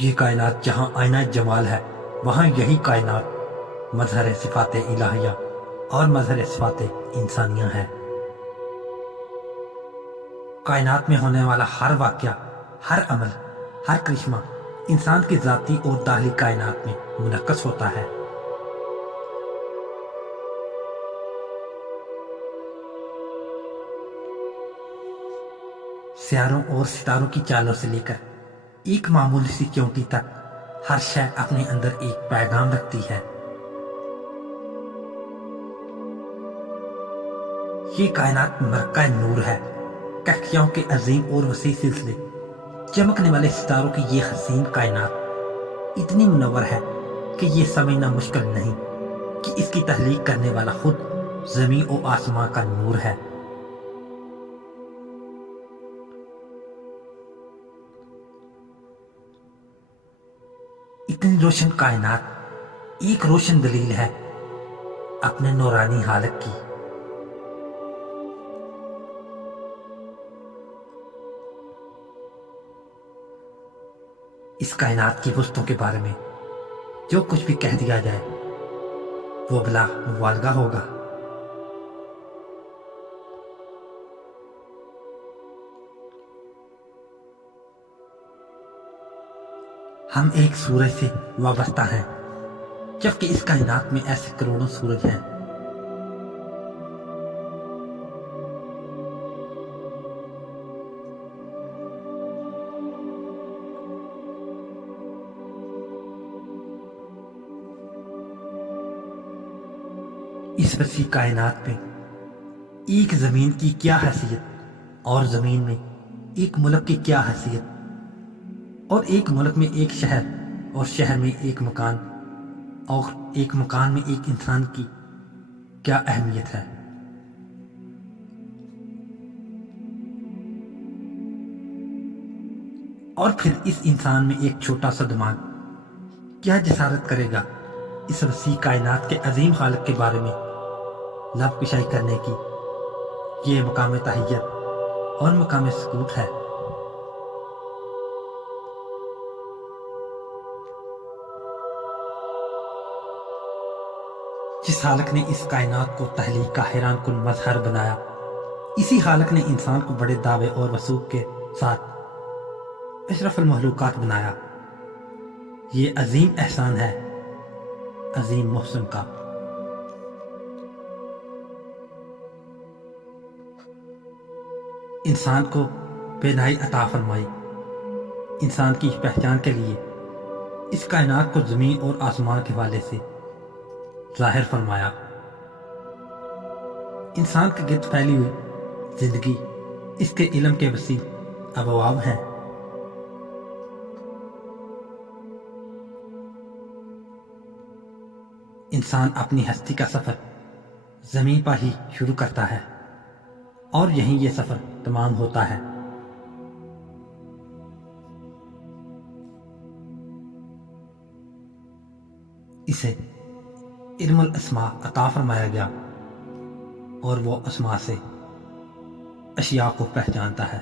یہ کائنات جہاں آئینہ جمال ہے وہاں یہی کائنات مظہر صفات الہیہ اور مظہر صفات انسانیہ ہے۔ کائنات میں ہونے والا ہر واقعہ، ہر عمل، ہر کرشمہ انسان کی ذاتی اور داخلی کائنات میں منعکس ہوتا ہے۔ سیاروں اور ستاروں کی چالوں سے لے کر ایک معمولی سی چونٹی تک ہر شے اپنے اندر ایک پیغام رکھتی ہے۔ یہ کائنات مرکہ نور ہے، کہکشاؤں کے عظیم اور وسیع سلسلے، چمکنے والے ستاروں کی یہ حسین کائنات اتنی منور ہے کہ یہ سمجھنا مشکل نہیں کہ اس کی تخلیق کرنے والا خود زمین و آسمان کا نور ہے۔ اتنی روشن کائنات ایک روشن دلیل ہے اپنے نورانی حالت کی۔ اس کائنات کی وسطوں کے بارے میں جو کچھ بھی کہہ دیا جائے وہ بلا مبالغہ ہوگا۔ ہم ایک سورج سے وابستہ ہیں، جبکہ اس کائنات میں ایسے کروڑوں سورج ہیں۔ اس وسیع کائنات میں ایک زمین کی کیا حیثیت، اور زمین میں ایک ملک کی کیا حیثیت، اور ایک ملک میں ایک شہر، اور شہر میں ایک مکان، اور ایک مکان میں ایک انسان کی کیا اہمیت ہے۔ اور پھر اس انسان میں ایک چھوٹا سا دماغ کیا جسارت کرے گا اس وسیع کائنات کے عظیم خالق کے بارے میں لب کشائی کرنے کی۔ یہ مقام تحیت اور مقام سکوت ہے۔ جس خالق نے اس کائنات کو تخلیق کا حیران کن مظہر بنایا، اسی خالق نے انسان کو بڑے دعوے اور وثوق کے ساتھ اشرف المخلوقات بنایا۔ یہ عظیم احسان ہے عظیم محسن کا۔ انسان کو بینائی عطا فرمائی، انسان کی پہچان کے لیے اس کائنات کو زمین اور آسمان کے حوالے سے ظاہر فرمایا۔ انسان کے گرد پھیلی ہوئی زندگی اس کے علم کے وسیع ابواب ہیں۔ انسان اپنی ہستی کا سفر زمین پر ہی شروع کرتا ہے اور یہیں یہ سفر تمام ہوتا ہے۔ اسے علم الاسماء عطا فرمایا گیا اور وہ اسماء سے اشیاء کو پہچانتا ہے۔